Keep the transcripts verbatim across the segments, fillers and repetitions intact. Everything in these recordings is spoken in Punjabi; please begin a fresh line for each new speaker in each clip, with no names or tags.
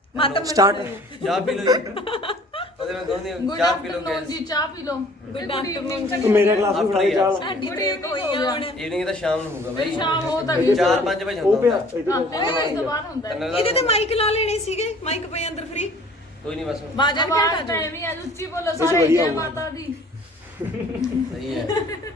ਮਾਤਮ
ਸਟਾਰਟ
ਚਾਹ ਪੀ ਲਓ ਜੀ ਉਹਦੇ ਮੈਂ ਕਹਿੰਦੀ
ਗੁੱਡ
ਚਾਹ ਪੀ ਲਓ
ਆਫਟਰਨੂਨ ਜੀ ਚਾਹ ਪੀ ਲਓ
ਗੁੱਡ ਆਫਟਰਨੂਨ
ਮੇਰੇ ਗਲਾਸ ਵੀ ਫੜਾ ਦੇ ਚਾਹ
ਸਾਡੀ ਬ੍ਰੇਕ ਹੋਈ ਆ ਹੁਣ
ਈਵਨਿੰਗ ਤਾਂ ਸ਼ਾਮ ਨੂੰ ਹੋਊਗਾ
ਮੇਰੀ
ਬਾਈ
ਸ਼ਾਮ ਹੋ ਤਾਂ ਗਈ
ਚਾਰ ਪੰਜ ਵਜੇ
ਉਹ ਪਿਆ
ਹੁੰਦਾ
ਇਹਦੇ
ਹਾਂ ਇਸ ਤੋਂ ਬਾਅਦ ਹੁੰਦਾ ਹੈ।
ਇਹਦੇ ਤੇ ਮਾਈਕ ਲਾ ਲੈਣੇ ਸੀਗੇ ਮਾਈਕ ਪਏ ਅੰਦਰ ਫ੍ਰੀ
ਕੋਈ ਨਹੀਂ ਬਸ
ਬਾਜਾਂ
ਆਵਾਜ਼
ਘਟਾ
ਤਾਂ ਐਵੇਂ ਆ ਉੱਚੀ ਬੋਲੋ
ਕੁਛ
ਸਾਰੇ
ਵਧੀਆ
ਜੈ
ਹੋਊਗਾ।
ਮਾਤਾ ਦੀ
ਸਹੀ ਹੈ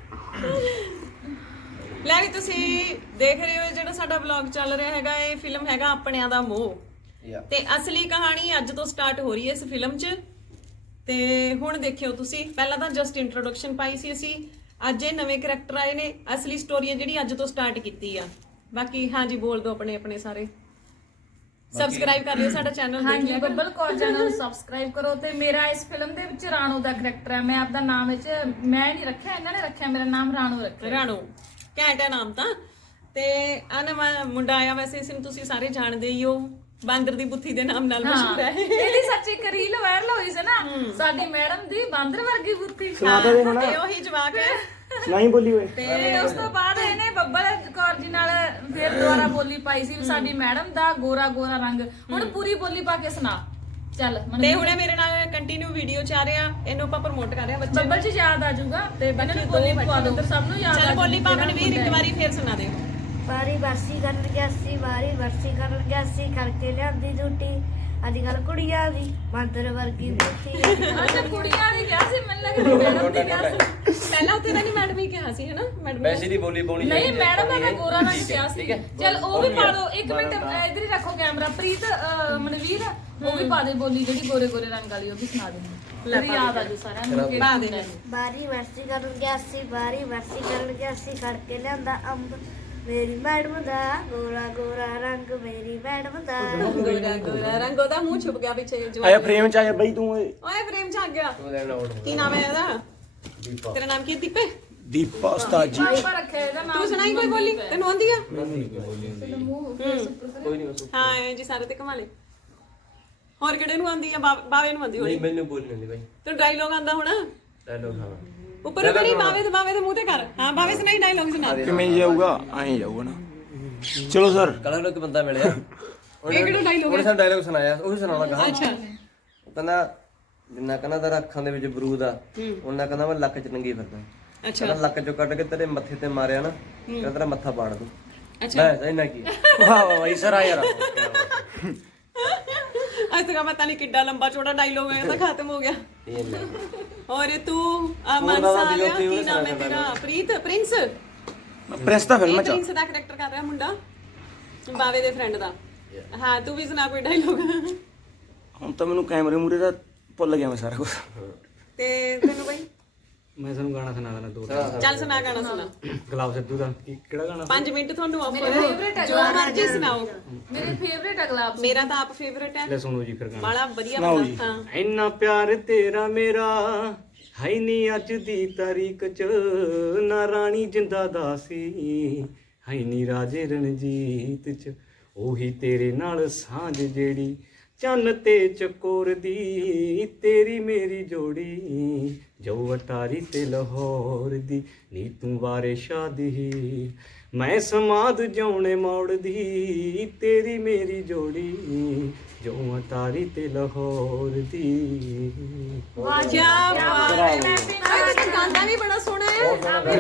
ਲੈ ਵੀ ਤੁਸੀਂ ਦੇਖ ਰਹੇ ਹੋ ਜਿਹੜਾ ਸਾਡਾ ਵਲੌਗ ਚੱਲ ਰਿਹਾ ਹੈਗਾ ਇਹ ਫਿਲਮ ਹੈਗਾ ਆਪਣਿਆਂ ਦਾ ਮੋਹ
ਯਾ
ਤੇ ਅਸਲੀ ਕਹਾਣੀ ਅੱਜ ਤੋਂ ਸਟਾਰਟ ਹੋ ਰਹੀ ਹੈ ਇਸ ਫਿਲਮ 'ਚ ਤੇ ਹੁਣ ਦੇਖਿਓ ਤੁਸੀਂ ਪਹਿਲਾਂ ਤਾਂ ਜਸਟ ਇੰਟਰੋਡਕਸ਼ਨ ਪਾਈ ਸੀ ਅਸੀਂ ਅੱਜ ਇਹ ਨਵੇਂ ਕਰੈਕਟਰ ਆਏ ਨੇ ਅਸਲੀ ਸਟੋਰੀ ਹੈ ਜਿਹੜੀ ਅੱਜ ਤੋਂ ਸਟਾਰਟ ਕੀਤੀ ਆ ਬਾਕੀ ਹਾਂਜੀ ਬੋਲ ਦਿਓ ਆਪਣੇ ਆਪਣੇ ਸਾਰੇ ਸਬਸਕ੍ਰਾਈਬ ਕਰ ਲਿਓ ਸਾਡਾ ਚੈਨਲ ਦੇਖ
ਹਾਂਜੀ
ਲਿਆ
ਬੱਬਲ ਕੌਰ ਚੈਨਲ ਨੂੰ ਸਬਸਕ੍ਰਾਈਬ ਕਰੋ ਤੇ ਮੇਰਾ ਇਸ ਫਿਲਮ ਦੇ ਵਿੱਚ ਰਾਣੋ ਦਾ ਕਰੈਕਟਰ ਹੈ ਮੈਂ ਆਪਦਾ ਨਾਮ ਵਿੱਚ ਮੈਂ ਨਹੀਂ ਰੱਖਿਆ ਇਹਨਾਂ ਨੇ ਰੱਖਿਆ ਮੇਰਾ ਨਾਮ ਰਾਣੋ ਰੱਖਿਆ
ਰਾਣੋ ਘੈਂਟ ਹੈ ਨਾਮ ਤਾਂ ਤੇ ਆ ਨਵਾਂ ਮੁੰਡਾ ਆਇਆ ਵੈਸੇ ਇਸ ਨੂੰ ਤੁਸੀਂ ਸਾਰੇ ਜਾਣਦੇ ਹੀ ਹੋ ਬਾਂਦਰ ਦੀ ਬੁੱਥੀ ਦੇ ਨਾਮ ਨਾਲ ਮਸ਼ਹੂਰ ਹੈ
ਇਹਦੀ ਸੱਚੀ ਕਰੀਲ ਵਾਇਰਲ ਹੋਈ ਸੀ ਨਾ ਸਾਡੀ ਮੈਡਮ ਦੀ ਬਾਂਦਰ ਵਰਗੀ ਬੁੱਤੀ
ਸੁਣਾ ਤਾਂ ਦੇ ਹੁਣ
ਤੇ ਉਹੀ ਜਵਾਕ ਹੈ
ਨਹੀਂ ਬੋਲੀ ਓਏ
ਤੇ ਉਸ ਤੋਂ ਬਾਅਦ ਇਹਨੇ ਬੱਬਲ ਕੌਰ ਜੀ ਨਾਲ ਫਿਰ ਦੁਬਾਰਾ ਬੋਲੀ ਪਾਈ ਸੀ ਵੀ ਸਾਡੀ ਮੈਡਮ ਦਾ ਗੋਰਾ ਗੋਰਾ ਰੰਗ ਹੁਣ ਪੂਰੀ ਬੋਲੀ ਪਾ ਕੇ ਸੁਣਾ ਚੱਲ ਮਨ
ਤੇ ਹੁਣੇ ਮੇਰੇ ਨਾਲ ਕੰਟੀਨਿਊ ਵੀਡੀਓ ਚ ਆ ਰਿਹਾ ਇਹਨੂੰ ਆਪਾਂ ਪ੍ਰਮੋਟ ਕਰ ਰਹੇ ਆ ਬੱਚੇ
ਬੱਬਲ ਜੀ ਯਾਦ ਆ ਜਾਊਗਾ
ਤੇ
ਇਹਨਾਂ
ਬਾਕੀ
ਨੂੰ
ਦੋ
ਬੋਲੀ ਪਵਾ ਦਿਓ ਸਭ ਨੂੰ ਯਾਦ ਆ
ਚੱਲ ਬੋਲੀ
ਜਾਊਗੀ
ਪਾਵਨ ਵੀਰ ਇੱਕ ਵਾਰੀ ਫੇਰ ਸੁਣਾ ਦਿਓ
ਵਾਰੀ ਵਰਸੀ ਕਰਨ ਗਿਆ ਸੀ ਵਾਰੀ ਵਰਸੀ ਕਰਨ ਗਿਆ ਸੀ ਕਰਕੇ ਲਿਆਂਦੀ ਝੂਟੀ ਅੱਜ ਕੱਲ ਕੁੜੀਆਂ ਦੀ ਬਾਂਦਰ ਵਰਗੀ ਬੁੱਤੀ
ਅੱਛਾ ਕੁੜੀਆਂ ਦੀ ਕਿਹਾ ਸੀ ਮੈਨੂੰ ਲੱਗਦਾ ਮੈਡਮ ਦੀ ਕਿਹਾ ਸੀ
ਪਹਿਲਾਂ ਉੱਥੇ ਤਾਂ ਨਹੀਂ ਮੈਡਮ ਹੀ ਕਿਹਾ ਸੀ ਹਨਾ ਮੈਡਮ
ਵੈਸੇ ਦੀ ਬੋਲੀ ਪਾਉਣੀ
ਨਹੀਂ
ਚਾਹੀਦੀ ਹੈ,
ਮੈਡਮ ਦਾ
ਪਾਉਣੀ
ਤਾਂ
ਹੈ।
ਗੋਰਾ ਰੰਗ ਕਿਹਾ ਸੀ ਚਲ ਉਹ ਵੀ ਪਾ ਦਿਓ ਇੱਕ ਮਿੰਟ
ਮੈਡਮ
ਅਹ, ਇੱਧਰ ਹੀ ਰੱਖੋ ਕੈਮਰਾ ਪ੍ਰੀਤ ਅਹ, ਮਨਵੀਰ ਉਹ ਵੀ ਪਾ ਦੇ ਬੋਲੀ ਜਿਹੜੀ ਗੋਰੇ ਗੋਰੇ ਰੰਗ ਵਾਲੀ ਉਹ ਵੀ ਸੁਣਾ ਦੇ ਲੈ ਯਾਦ ਆ ਜੂ ਸਾਰਿਆਂ ਨੂੰ ਕਿਹੜੀ
ਪਾ ਦੇ
ਹੁੰਦਾ ਹੈ।
ਵਾਰੀ ਵਰਸੀ ਕਰਨ ਗਿਆ ਸੀ ਵਾਰੀ ਵਰਸੀ ਕਰਨ ਗਿਆ ਸੀ ਕਰਕੇ ਲਿਆਂਦਾ ਅੰਬ ਮੇਰੀ ਮੈਡਮ ਦਾ ਗੋਰਾ ਗੋਰਾ ਰੰਗ ਮੇਰੀ ਮੈਡਮ ਦਾ
ਗੋਰਾ ਗੋਰਾ ਰੰਗ ਉਹਦਾ ਮੂੰਹ ਛੁਪ ਗਿਆ ਪਿੱਛੇ
ਆਇਆ
ਜਵਾਕ
ਫਰੇਮ ਚ ਆਇਆ ਬਈ ਤੂੰ ਓਏ
ਓਏ ਫਰੇਮ ਚ ਆ ਗਿਆ
ਤੂੰ ਲੈਣ ਆਉਟ
ਕੀ ਨਾਮ ਹੈ ਇਹਦਾ
ਦੀਪਾ
ਤੇਰਾ ਨਾਮ ਕੀ ਹੈ ਦੀਪੇ
ਦੀਪਾ ਉਸਤਾਦ ਜੀ
ਪਾਪਾ ਰੱਖਿਆ ਇਹਦਾ ਨਾਮ
ਤੂੰ ਸੁਣਾਈ ਕੋਈ ਬੋਲੀ ਤੈਨੂੰ ਆਉਂਦੀ ਆ
ਕੋਈ ਨਹੀਂ ਬਸ
ਹਾਂ ਇਹ ਜੀ ਸਾਰੇ ਤੇ ਕਮਾ ਲੈ ਹੋਰ ਕਿਹੜੇ ਨੂੰ ਆਉਂਦੀ ਆ ਬਾ- ਬਾਵੇ ਨੂੰ ਆਉਂਦੀ ਹੋਣੀ
ਨਹੀਂ ਮੈਨੂੰ ਬੋਲੀ ਨਹੀਂ ਬਾਈ
ਤੈਨੂੰ ਡਾਇਲੋਗ ਆਉਂਦਾ ਹੋਣਾ
ਡਾਇਲੋਗ ਹਾਂ
ਉੱਪਰ ਉੱਪਰ ਹੀ ਬਾਵੇ ਤੇ ਬਾਵੇ ਦੇ ਮੂੰਹ ਤੇ ਕਰ ਹਾਂ ਬਾਵੇ ਸੁਣਾਈ ਡਾਇਲੋਗ ਸੁਣਾ
ਕਿਵੇਂ ਜਾਊਗਾ ਐਂ ਜਾਊਗਾ ਨਾ ਚਲੋ ਸਰ
ਕੱਲ ਨੂੰ ਇੱਕ ਬੰਦਾ ਮਿਲਿਆ
ਇਹ ਕਿਹੜਾ ਡਾਇਲੋਗ
ਉਹਨੇ ਸਾਨੂੰ ਡਾਇਲੋਗ ਸੁਣਾਇਆ ਉਹੀ ਸੁਣਾਉਣਾ ਕਹਾ
ਅੱਛਾ
ਕਹਿੰਦਾ ਜਿੰਨਾ ਕਹਿੰਦਾ ਤੇਰਾ ਅੱਖਾਂ ਦੇ ਵਿੱਚ ਬਰੂਦ ਆ ਉਹਨਾਂ ਕਹਿੰਦਾ ਮੈਂ ਲੱਕ ਚ ਨੰਗੀ ਫਿਰਦਾ
ਅੱਛਾ
ਕਹਿੰਦਾ ਲੱਕ ਚੋਂ ਕੱਢ ਕੇ ਤੇਰੇ ਮੱਥੇ ਤੇ ਮਾਰਿਆ ਨਾ ਕਹਿੰਦਾ ਤੇਰਾ ਮੱਥਾ ਪਾੜ ਦੂੰ
ਅੱਛਾ
ਬਸ ਇੰਨਾ ਕੀ
ਵਾਹ ਵਾਹ ਬਾਈ ਸਰ ਆ ਯਾਰ
ਅੱਜ ਤੱਕ ਪਤਾ ਨਹੀਂ ਕਿੱਡਾ ਲੰਬਾ ਚੌੜਾ ਡਾਇਲੋਗ ਹੈ ਤਾਂ ਖਤਮ ਹੋ ਗਿਆ
ਇਹ ਲੈ
ਔਰ ਤੂੰ ਆ ਮਨਸਾ ਆ ਗਿਆ ਕੀ ਨਾਮ ਹੈ ਤੇਰਾ ਪ੍ਰੀਤ ਪ੍ਰਿੰਸ
ਪ੍ਰੈਸ ਤਾਂ ਫਿਲਮ
ਇਹ
ਚ
ਪ੍ਰਿੰਸ ਦਾ ਕਰੈਕਟਰ ਕਰ ਰਿਹਾ ਮੁੰਡਾ ਬਾਵੇ ਦੇ ਫਰੈਂਡ ਦਾ ਹਾਂ ਤੂੰ ਵੀ ਸੁਣਾ ਕੋਈ ਡਾਇਲੋਗ
ਹੁਣ ਤਾਂ ਮੈਨੂੰ ਕੈਮਰੇ ਮੂਰੇ ਦਾ ਭੁੱਲ ਗਿਆ ਮੈਂ ਸਾਰਾ ਕੁਝ
ਤੇ ਤੈਨੂੰ ਬਈ
ਮੈਂ ਤੁਹਾਨੂੰ ਗਾਣਾ ਸੁਣਾ ਦੇਣਾ ਦੋ
ਚੱਲ ਸੁਣਾ ਗਾਣਾ ਸੁਣਾ
ਗੁਲਾਬ ਸਿੱਧੂ ਦਾ ਕੀ ਕਿਹੜਾ ਗਾਣਾ
ਪੰਜ ਮਿੰਟ ਤੁਹਾਨੂੰ
ਮੇਰੇ favorite
ਆਫਰ
ਹੈ
ਜੋ ਮਰਜ਼ੀ ਸੁਣਾਓ
ਮੇਰੇ ਫੇਵਰੇਟ ਹੈ ਗੁਲਾਬ
ਮੇਰਾ ਤਾਂ ਆਪ ਫੇਵਰਿਟ ਹੈ
ਲੈ ਸੁਣੋ ਜੀ ਫਿਰ ਗਾਣਾ
ਬੜਾ ਵਧੀਆ
ਸੁਣਾਓ
ਬਣਾ
ਜੀ।
ਹਾਂ
ਇੰਨਾ ਪਿਆਰ ਤੇਰਾ ਮੇਰਾ ਹੈ ਨਹੀਂ ਅੱਜ ਦੀ ਤਾਰੀਖ ਚ ਨਾ ਰਾਣੀ ਜਿੰਦਾ ਦਾ ਸੀ ਹੈ ਨਹੀਂ ਰਾਜੇ ਰਣਜੀਤ ਚ ਉਹੀ ਤੇਰੇ ਨਾਲ ਸਾਂਝ ਜਿਹੜੀ ਚੰਨ ਤੇ ਚਕੋਰ ਦੀ ਤੇਰੀ ਮੇਰੀ ਜੋੜੀ ਜੋ ਅਟਾਰੀ ਤੇ ਲਾਹੌਰ ਦੀ ਨੀ ਤੂੰ ਵਾਰੇ ਸ਼ਾਦੀ ਮੈਂ ਸਮਾਦ ਜਾਉਣੇ ਮੋੜਦੀ ਤੇਰੀ ਮੇਰੀ ਜੋੜੀ ਜੋ ਅਟਾਰੀ ਤੇ ਲਾਹੌਰ ਦੀ
ਵਾਹ
ਕੀ ਬਾਤ ਹੈ ਗਾਣਾ ਵੀ ਬੜਾ ਸੋਹਣਾ ਹੈ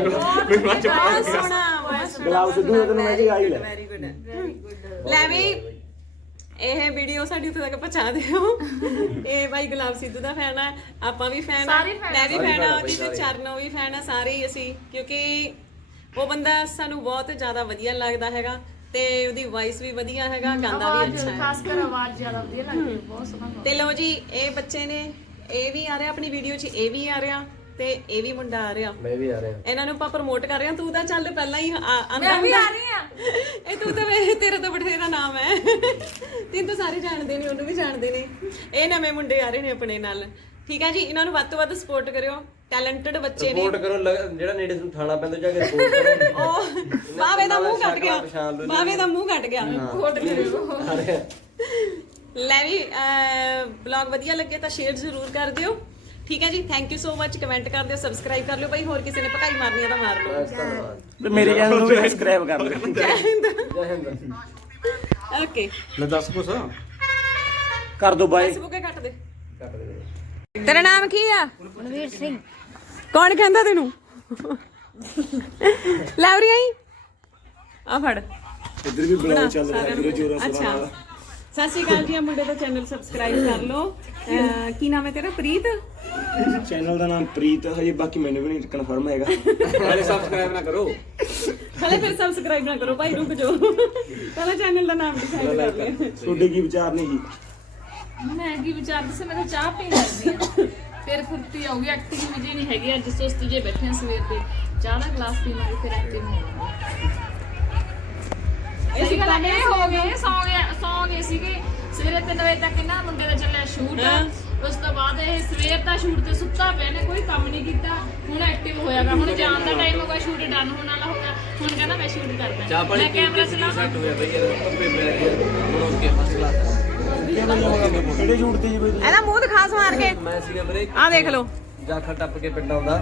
ਬਹੁਤ ਸੋਹਣਾ ਬਹੁਤ ਸੋਹਣਾ
ਗੁਲਾਬ ਸਿੱਧੂ ਦਾ ਤੈਨੂੰ ਮੈਂ ਜੀ ਆਈ ਲੈ
ਵੈਰੀ ਗੁੱਡ ਲੈ ਵੀ ਇਹ ਵੀਡੀਓ ਸਾਡੀ ਉੱਥੇ ਤੱਕ ਪਹੁੰਚਾ ਦਿਓ ਇਹ ਬਾਈ ਗੁਲਾਬ ਸਿੱਧੂ ਦਾ ਫੈਨ ਆ ਆਪਾਂ ਵੀ ਫੈਨ ਆ
ਸਾਰੇ fan
ਮੈਂ ਵੀ ਫੈਨ ਆ ਉਹਦੀ ਤੇ ਚਰਨੋ ਵੀ ਫੈਨ ਆ ਸਾਰੇ ਹੀ ਅਸੀਂ ਕਿਉਂਕਿ ਉਹ ਬੰਦਾ ਸਾਨੂੰ ਬਹੁਤ ਜ਼ਿਆਦਾ ਵਧੀਆ ਲੱਗਦਾ ਹੈਗਾ ਤੇ ਉਹਦੀ ਵਾਇਸ ਵੀ ਵਧੀਆ ਹੈਗਾ ਗਾਉਂਦਾ ਵੀ ਅੱਛਾ ਹੈ
ਖਾਸ ਕਰ ਆਵਾਜ਼ ਜ਼ਿਆਦਾ ਵਧੀਆ ਲੱਗਦੀ ਹੈ ਬਹੁਤ ਸੋਹਣਾ
ਤੇ ਲਓ ਜੀ ਇਹ ਬੱਚੇ ਨੇ ਇਹ ਵੀ ਆ ਰਿਹਾ ਆਪਣੀ ਵੀਡੀਓ 'ਚ ਇਹ ਵੀ ਆ ਰਿਹਾ ਤੇ ਇਹ ਵੀ ਮੁੰਡਾ ਆ ਰਿਹਾ
ਮੈਂ ਵੀ ਆ ਰਿਹਾ
ਇਹਨਾਂ ਨੂੰ ਆਪਾਂ ਪ੍ਰਮੋਟ ਕਰ ਰਹੇ ਹਾਂ ਤੂੰ ਤਾਂ ਚੱਲ ਪਹਿਲਾਂ ਹੀ ਆ- ਆਂਦਾ
ਮੈਂ ਵੀ
ਹੁੰਦਾ।
ਆ ਰਹੀ ਆ
ਇਹ ਤੂੰ ਤਾਂ ਵੇ ਤੇਰਾ ਤਾਂ ਬਥੇਰਾ ਨਾਮ ਹੈ ਤੈਨੂੰ ਤਾਂ ਸਾਰੇ ਜਾਣਦੇ ਨੇ ਉਹਨੂੰ ਵੀ ਜਾਣਦੇ ਨੇ ਇਹ ਨਵੇਂ ਮੁੰਡੇ ਆ ਰਹੇ ਨੇ ਆਪਣੇ ਨਾਲ ਠੀਕ ਹੈ ਜੀ ਇਹਨਾਂ ਨੂੰ ਵੱਧ ਤੋਂ ਵੱਧ ਸਪੋਰਟ ਕਰਿਓ ਟੈਲੈਂਟਡ ਬੱਚੇ ਨੇ
ਰਿਪੋਰਟ ਕਰੋ ਲਗ- ਜਿਹੜਾ ਨੇੜੇ ਨੂੰ ਥਾਣਾ ਪੈਂਦਾ ਜਾ ਕੇ ਰਿਪੋਰਟ ਕਰੋ
ਉਹ ਬਾਵੇ ਦਾ ਮੂੰਹ ਕੱਟ ਗਿਆ
ਪਛਾਣ ਲਓ
ਬਾਵੇ ਦਾ ਮੂੰਹ ਕੱਟ ਗਿਆ
ਸਪੋਰਟ ਕਰਿਓ
ਆ ਰਿਹਾ
ਲੈ ਵੀ ਬਲੌਗ ਵਧੀਆ ਲੱਗੇ ਤਾਂ ਸ਼ੇਅਰ ਜ਼ਰੂਰ ਕਰ ਦਿਓ ਠੀਕ ਹੈ ਜੀ thank you so much comment ਕਰ ਦਿਓ ਸਬਸਕ੍ਰਾਈਬ ਕਰ ਲਿਓ ਭਾਈ ਹੋਰ ਕਿਸੇ ਨੇ ਭਕਾਈ ਮਾਰਨੀ ਆ ਤਾਂ ਮਾਰ ਲਓ
ਬਸ ਧੰਨਵਾਦ
ਮੇਰੇ ਚੈਨਲ ਨੂੰ ਵੀ ਸਬਸਕ੍ਰਾਈਬ ਕਰ ਲਿਓ
ਜੈ ਹਿੰਦ
ਓਕੇ
ਲੈ ਦੱਸ ਕੁਛ
ਕਰ ਦੋ ਬਾਏ।
ਫੇਸਬੁੱਕ ਕੱਟ ਦੇ।
ਕੱਟ ਦੇ।
ਤੇਰਾ ਨਾਮ ਕੀ ਆ?
ਮਨਵੀਰ ਸਿੰਘ।
ਕੌਣ ਕਹਿੰਦਾ ਤੈਨੂੰ? ਲੈ ਉਰੀ ਆਈ ਆ ਫੜ।
ਇੱਧਰ ਵੀ ਬਲੌਗ ਚੱਲ ਰਿਹਾ ਹੈ ਵੀਰੇ ਜੋਰਾਂ ਸ਼ੋਰਾਂ
ਅੱਛਾ
ਨਾਲ।
ਸਤਿ ਸ਼੍ਰੀ ਅਕਾਲ ਜੀ, ਆ ਮੁੰਡੇ ਦਾ ਚੈਨਲ ਸਬਸਕ੍ਰਾਈਬ ਕਰ ਲਓ। ਅਹ, ਕੀ ਨਾਮ ਹੈ ਤੇਰਾ? ਪ੍ਰੀਤ।
ਚੈਨਲ ਦਾ ਨਾਮ ਪ੍ਰੀਤ, ਹਜੇ ਬਾਕੀ ਮੈਨੂੰ ਵੀ ਨਹੀਂ ਕਨਫਰਮ ਹੈਗਾ।
ਪਹਿਲੇ ਸਬਸਕ੍ਰਾਈਬ ਨਾ ਕਰੋ।
ਹਲੇ ਫਿਰ ਸਬਸਕ੍ਰਾਈਬ ਨਾ ਕਰੋ ਭਾਈ, ਰੁਕ ਜਾਓ। ਪਹਿਲਾਂ ਚੈਨਲ ਦਾ ਨਾਮ ਡਿਸਾਈਡ ਕਰ ਲਿਆ।
ਤੁਹਾਡੇ ਕੀ ਵਿਚਾਰ ਨੇ ਜੀ?
ਮੈਂ ਕੀ ਵਿਚਾਰਦੀ ਸੀ, ਮੈਂ ਤਾਂ ਚਾਹ ਪੀਣ ਲੱਗੀ ਆ ਫਿਰ ਫੁਰਤੀ ਆਉਗੀ। ਐਕਟਿਵ ਵੀ ਜੀ ਨਹੀਂ ਹੈਗੀ ਅੱਜ, ਸੁਸਤ ਜੇ ਬੈਠੇ ਆ ਸਵੇਰ ਦੇ। ਚਾਹ ਦਾ ਗਲਾਸ ਪੀਵਾਂਗੇ ਫਿਰ ਐਕਟਿਵ ਹੋਵਾਂਗੇ। ਇਹ ਗੱਲ ਇਹ ਹੋ ਗਏ ਸੌਂ ਗਏ ਸੌਂ ਗਏ ਸੀਗੇ ਸਵੇਰੇ ਤਿੰਨ ਵਜੇ ਤੱਕ ਇਹਨਾਂ ਮੁੰਡੇ ਦਾ ਚੱਲਿਆ ਸ਼ੂਟ। ਉਸ ਤੋਂ ਬਾਅਦ ਇਹ ਸਵੇਰ ਦਾ ਸ਼ੂਟ ਤੇ ਸੁੱਤਾ ਪਿਆ ਨੇ, ਕੋਈ ਕੰਮ ਨਹੀਂ ਕੀਤਾ। ਹੁਣ ਐਕਟਿਵ ਹੋਇਆਗਾ, ਹੁਣ ਜਾਣ ਦਾ ਟਾਈਮ ਹੋ ਗਿਆ, ਸ਼ੂਟ ਡਨ ਹੋਣ ਵਾਲਾ ਹੋ ਗਿਆ। ਹੁਣ ਕਹਿੰਦਾ ਮੈਂ ਸ਼ੂਟ ਕਰਦਾ।
ਚਾਹ ਪਾਣੀ
ਮੈਂ ਕੈਮਰਾ ਚਲਾਵਾਂ।
ਸੈੱਟ ਹੋਇਆ ਬਈ ਯਾਰ, ਧੁੱਪੇ ਬੈਠ ਗਿਆ ਹੁਣ ਓਕੇ ਫਸਟ ਕਲਾਸ।
ਕਿਹੜੇ ਸ਼ੂਟ ਤੇ ਜੀ ਬਈ?
ਇਹਦਾ ਮੂੰਹ ਦਿਖਾ ਸਮਾਰ ਕੇ।
ਮੈਂ ਸੀਗਾ ਵੀਰੇ
ਆ ਦੇਖ ਲਓ।
ਜਾਖਾ ਟੱਪ ਕੇ ਪਿੰਡ ਆਉਂਦਾ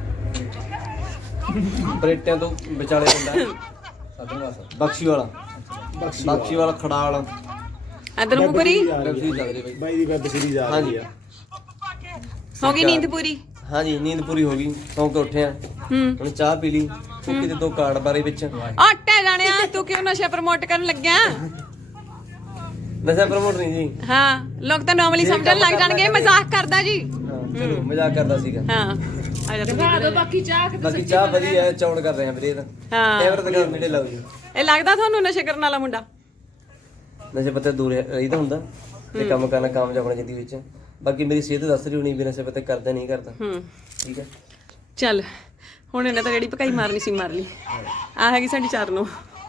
ਬਰੇਟਿਆਂ ਤੋਂ ਵਿਚਾਲੇ ਪਿੰਡਾ ਬਖਸ਼ੀ ਵਾਲਾ ਬਖਸ਼ੀ ਵਾਲਾ ਖੜਾ ਵਾਲਾ
ਇਧਰ ਮੂੰਹ ਕਰੀ।
ਵੈਬ ਸੀਰੀਜ਼ ਚੱਲ ਰਹੀ ਬਈ।
ਬਾਈ ਦੀ ਵੈਬ ਸੀਰੀਜ਼ ਆ
ਹਾਂਜੀ
ਹੋ ਗਈ ਨੀਂਦ ਪੂਰੀ?
ਹਾਂਜੀ ਨੀਂਦ ਪੂਰੀ ਹੋ ਗਈ, ਸੌਂ ਕੇ ਉੱਠੇ ਆ।
ਹੂੰ।
ਹੁਣ ਚਾਹ ਪੀ ਲਈ। ਕੁੱਕੀ ਦੇ ਦੋ ਕਾਰਡ ਬਾਰੇ ਵਿੱਚ
ਆਟੇ ਜਾਣਿਆ, ਤੂੰ ਕਿਉਂ ਨਸ਼ਾ ਪ੍ਰਮੋਟ ਕਰਨ ਲੱਗਿਆ?
ਨਸ਼ਾ ਪ੍ਰਮੋਟ ਨਹੀਂ ਜੀ।
ਹਾਂ, ਲੋਕ ਤਾਂ ਨਾਰਮਲੀ ਸਮਝਣ ਲੱਗ ਜਾਣਗੇ ਮਜ਼ਾਕ ਕਰਦਾ ਜੀ।
ਹਾਂ ਚਲੋ ਮਜ਼ਾਕ ਕਰਦਾ ਸੀਗਾ।
ਹਾਂ ਆ ਜਾ ਤੂੰ।
ਦਿਖਾ ਦਿਓ ਬਾਕੀ ਚਾਹ ਕਿਤੇ
ਬਾਕੀ ਚਾਹ ਵਧੀਆ ਹੈ, ਚੌੜ ਕਰ ਰਹੇ ਆ ਵੀਰੇ ਇਹਦਾ।
ਹਾਂ
ਕੈਮਰਾ ਤਾਂ ਕਰ ਨੇੜੇ ਲਾਓ ਜੀ।
ਇਹ ਲੱਗਦਾ ਤੁਹਾਨੂੰ ਨਸ਼ੇ ਕਰਨ ਵਾਲਾ ਮੁੰਡਾ?
ਨਸ਼ੇ ਪੱਤੇ ਦੂਰ ਰਹੀਦਾ ਹੁੰਦਾ ਤੇ ਕੰਮ ਕਰਨਾ ਕਾਮਯਾਬ ਹੋਣਾ ਜ਼ਿੰਦਗੀ ਵਿੱਚ। ਬਾਕੀ ਮੇਰੀ ਸਿਹਤ ਦੱਸ ਰਹੀ ਹੋਣੀ ਵੀ ਨਸ਼ੇ ਪੱਤੇ ਕਰਦਾ ਨਹੀਂ ਕਰਦਾ।
ਹੂੰ
ਠੀਕ ਹੈ
ਚੱਲ ਹੁਣ ਇਹਨਾਂ ਤਾਂ ਜਿਹੜੀ ਪਕਾਈ ਮਾਰਨੀ ਸੀ ਮਾਰ ਲਈ। ਆ ਹੈਗੀ ਸਾਡੀ ਚਰਨੋ।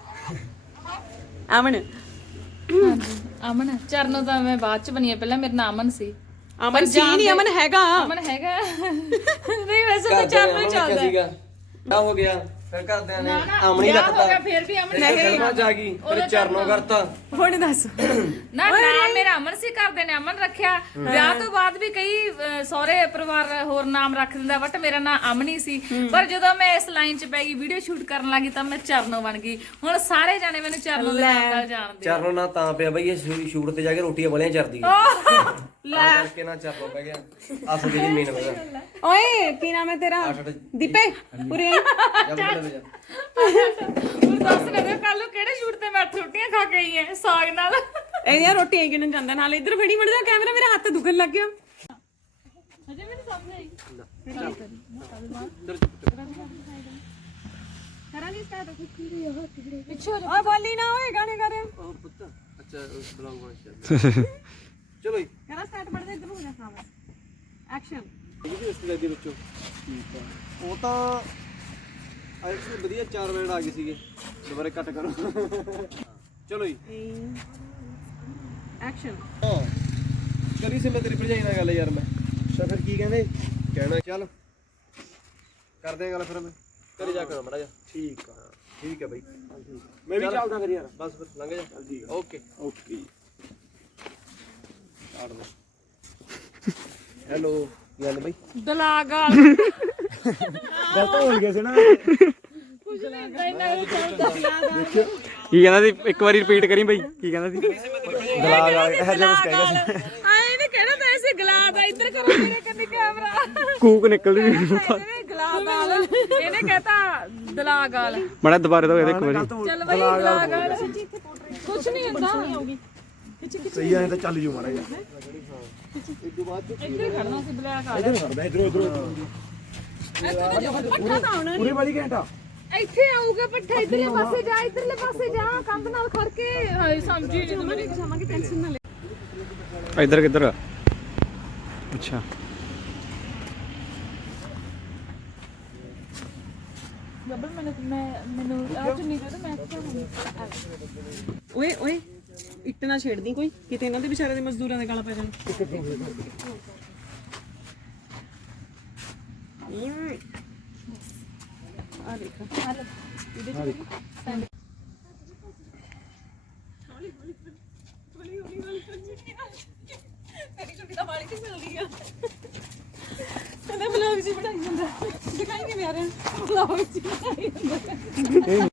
ਅਮਨ।
ਹਾਂਜੀ ਅਮਨ। ਚਰਨੋ ਤਾਂ ਮੈਂ ਬਾਅਦ ਚ ਬਣੀ ਆ, ਪਹਿਲਾਂ ਮੇਰਾ ਨਾਮ ਅਮਨ ਸੀ।
ਅਮਨ ਸੀ ਨਹੀਂ, ਅਮਨ ਹੈਗਾ।
ਅਮਨ ਹੈਗਾ ਨਹੀਂ ਵੈਸੇ ਤਾਂ ਚਰਨੋ ਹੀ ਚੱਲਦਾ
ਸੀਗਾ ਆ ਹੋ ਗਿਆ ਫਿਰ ਘਰਦਿਆਂ ਨੇ
ਨਾ, ਨਾ,
ਆਮਣੀ
ਵਿਆਹ
ਰੱਖਤਾ।
ਹੋ ਗਿਆ, ਫਿਰ ਵੀ ਅਮਨ
ਨਹੀਂ ਫਿਲਮਾਂ ਚ ਆ ਗਈ ਫਿਰ ਚਰਨੋਂ ਕਰਤਾ।
ਹੁਣ ਦੱਸ।
ਨਾ ਨਾ ਮੇਰਾ ਅਮਨ ਸੀ, ਕਰਦੇ ਨੇ ਅਮਨ ਰੱਖਿਆ। ਵਿਆਹ ਤੋਂ ਬਾਅਦ ਵੀ ਕਈ ਅਹ, ਸਹੁਰੇ ਪਰਿਵਾਰ ਹੋਰ ਨਾਮ ਰੱਖ ਦਿੰਦਾ, ਬਟ ਮੇਰਾ ਨਾਮ ਅਮਨੀ ਸੀ। ਪਰ ਜਦੋਂ ਮੈਂ ਇਸ ਲਾਈਨ 'ਚ ਪੈ ਗਈ, ਵੀਡੀਓ ਸ਼ੂਟ ਕਰਨ ਲੱਗੀ, ਤਾਂ ਮੈਂ ਚਰਨੋ ਬਣ ਗਈ। ਹੁਣ ਸਾਰੇ ਜਾਣੇ ਮੈਨੂੰ ਚਰਨੋ ਦੇ ਨਾਮ ਨਾਲ ਜਾਣਦੇ।
ਚਰਨੋਂ ਨਾ ਤਾਂ ਪਿਆ ਬਈ ਇਹ ਸ਼ੂਟ ਤੇ ਜਾ ਕੇ ਰੋਟੀਆਂ ਵਾਲੀਆਂ ਚਰਦੀ ਹੈ ਲੈ ਕਰਕੇ ਨਾ ਚਰਨੋਂ ਪੈ ਗਿਆ। ਅਸਲ ਦੀ ਮੇਨ ਵਜ੍ਹਾ
ਓਏ ਕੀ ਨਾਮ ਹੈ ਤੇਰਾ? ਦੀਪੇ ਉਰੇ ਆ।
ਹੁਣ ਦੱਸ ਰਹੇ ਕੱਲ ਨੂੰ ਕਿਹੜੇ ਸ਼ੂਟ ਤੇ ਮੈਂ ਅੱਠ ਰੋਟੀਆਂ ਖਾ ਕੇ ਆਈ ਐ ਸਾਗ ਨਾਲ।
ਇਹਦੀਆਂ ਰੋਟੀਆਂ ਗਿਣਨ ਜਾਂਦਾ ਨਾਲ। ਇੱਧਰ ਫੜੀ ਮੜ ਜਾ ਕੈਮਰਾ, ਮੇਰਾ ਹੱਥ ਦੁਖਣ ਲੱਗ ਗਿਆ।
ਅਜੇ ਮੈਨੂੰ ਸਮਝ ਆਈ।
ਕਰਾਂਗੇ ਸਟਾਰਟ। ਪਿੱਛੇ ਓਏ ਬੋਲੀ ਨਾ, ਓਏ ਗਾਣੇ ਗਾ ਰਹੇ ਹੋ।
ਅੱਛਾ ਬਲੌਗ ਬਣਾ ਚਲੋ ਜੀ
ਕਰਾ ਸਟਾਰਟ ਪੜਦੇ ਇੱਧਰ ਹੋ ਜਾ ਹਾਂ ਬਸ ਐਕਸ਼ਨ।
ਇਹਦੀ ਰਸਤੇ ਦੇ ਵਿੱਚੋਂ ਠੀਕ ਆ। ਉਹ ਤਾਂ ਐਕਚੁਅਲੀ ਵਧੀਆ ਚਾਰ ਮਿੰਟ ਆ ਗਏ ਸੀਗੇ। ਦੁਬਾਰਾ ਕੱਟ ਕਰੋ ਚਲੋ ਜੀ
ਐਕਸ਼ਨ।
ਹਾਂ ਕਰੀ ਸੀ ਮੈਂ ਤੇਰੀ ਭਰਜਾਈ ਨਾਲ ਗੱਲ ਯਾਰ। ਮੈਂ ਤਾਂ ਫਿਰ ਕੀ ਕਹਿੰਦੇ ਕਹਿਣਾ ਚੱਲ ਕਰਦੇ ਆ ਗੱਲ ਫਿਰ। ਮੈਂ ਕਰੀ ਜਾ ਕੇ ਮੜਾ ਜਾ। ਠੀਕ ਆ ਠੀਕ ਹੈ ਬਾਈ। ਮੈਂ ਵੀ ਚੱਲਦਾ ਫਿਰ ਯਾਰ। ਬਸ ਫਿਰ ਲੰਘ ਜਾ। ਚੱਲ ਠੀਕ ਆ ਓਕੇ ਓਕੇ ਕਾਟ ਦੇ। ਹੈਲੋ ਕੀ ਗੱਲ ਬਾਈ?
ਦਲਾ ਗਾਲ
ਗਲਤ ਹੋ ਗਿਆ ਸੀ ਨਾ।
ਕੁਝ ਨਹੀਂ ਹੁੰਦਾ ਇਹਨਾਂ ਨੂੰ ਚੱਲਦਾ।
ਕੀ ਕਹਿੰਦਾ ਸੀ? ਇੱਕ ਵਾਰੀ ਰਿਪੀਟ ਕਰੀ ਬਈ, ਕੀ ਕਹਿੰਦਾ ਸੀ?
ਗਲਾ ਗਲਾ ਇਹ ਜਿਹਾ ਕੁਝ ਕਹੇਗਾ ਸੀ।
ਆਏ ਨੇ ਕਹਿਣਾ ਤਾਂ ਐਸੇ ਗਲਾਬ ਆ, ਇੱਧਰ ਕਰੋ ਮੇਰੇ ਕੰਨੀ ਕੈਮਰਾ।
ਕੂਕ ਨਿਕਲਦੀ
ਇਹਨੇ ਗਲਾਬ ਗਾਲ ਇਹਨੇ ਕਹਤਾ ਦਲਾ ਗਾਲ।
ਮੜਾ ਦੁਬਾਰਾ ਤੋਂ ਇੱਕ ਵਾਰੀ।
ਚੱਲ ਬਈ ਦਲਾ ਗਾਲ ਕੁਝ ਨਹੀਂ ਹੁੰਦਾ।
ਸਹੀ ਆ, ਇਹ ਤਾਂ ਚੱਲ ਜੂ ਮਾੜਾ ਜਿਹਾ।
ਇੱਧਰ ਖੜਨਾ ਸੀ ਬਲੈਕ ਆ।
ਇਧਰ ਖੜਦਾ, ਇਧਰੋਂ ਇਧਰੋਂ
ਪੱਠਾ ਤਾਂ ਆਉਣਾ
ਪੂਰੇ ਵਾਲੀ ਘੰਟਾ।
ਇੱਥੇ ਆਊਗਾ ਪੱਠਾ, ਇੱਧਰਲੇ ਪਾਸੇ ਜਾ, ਇੱਧਰਲੇ ਪਾਸੇ ਜਾ, ਕੰਧ ਨਾਲ ਖੜ ਕੇ। ਹਾਏ ਸਮਝੀ ਨਹੀਂ
ਉਹਨਾਂ ਨੂੰ ਪਛਾਵਾਂਗੇ, ਟੈਨਸ਼ਨ ਨਾ ਲੈ।
ਇੱਧਰ ਕਿੱਧਰ ਆ? ਅੱਛਾ
ਗੱਬਰ ਮੈਨੂੰ ਮੈਂ ਮੈਨੂੰ ਆ ਚੁੰਨੀ ਦੇ ਤਾਂ ਮੈਂ ਕਿਹਾ
ਓਏ ਓਏ ਇੱਟ ਨਾ ਛੇੜਦੀ ਕੋਈ, ਕਿਤੇ ਇਹਨਾਂ ਦੇ ਵਿਚਾਰੇ ਦੇ ਮਜ਼ਦੂਰਾਂ ਦੇ ਗਾਲਾਂ ਪੈ ਜਾਣ। ਆ ਦੇਖ ਇਹਦੇ ਚ ਤੇਰੀ ਛੁੱਟੀ ਤਾਂ ਵਾਲੀ ਤੇ ਮਿਲਦੀ ਆ। ਇਹਦਾ ਬਲੌਗ ਜੀ ਬਣਾਈ ਜਾਂਦਾ, ਦਿਖਾਈ ਕਿਵੇਂ ਆ ਰਿਹਾ? ਬਲੌਗ ਜੀ ਬਣਾਈ ਜਾਂਦਾ।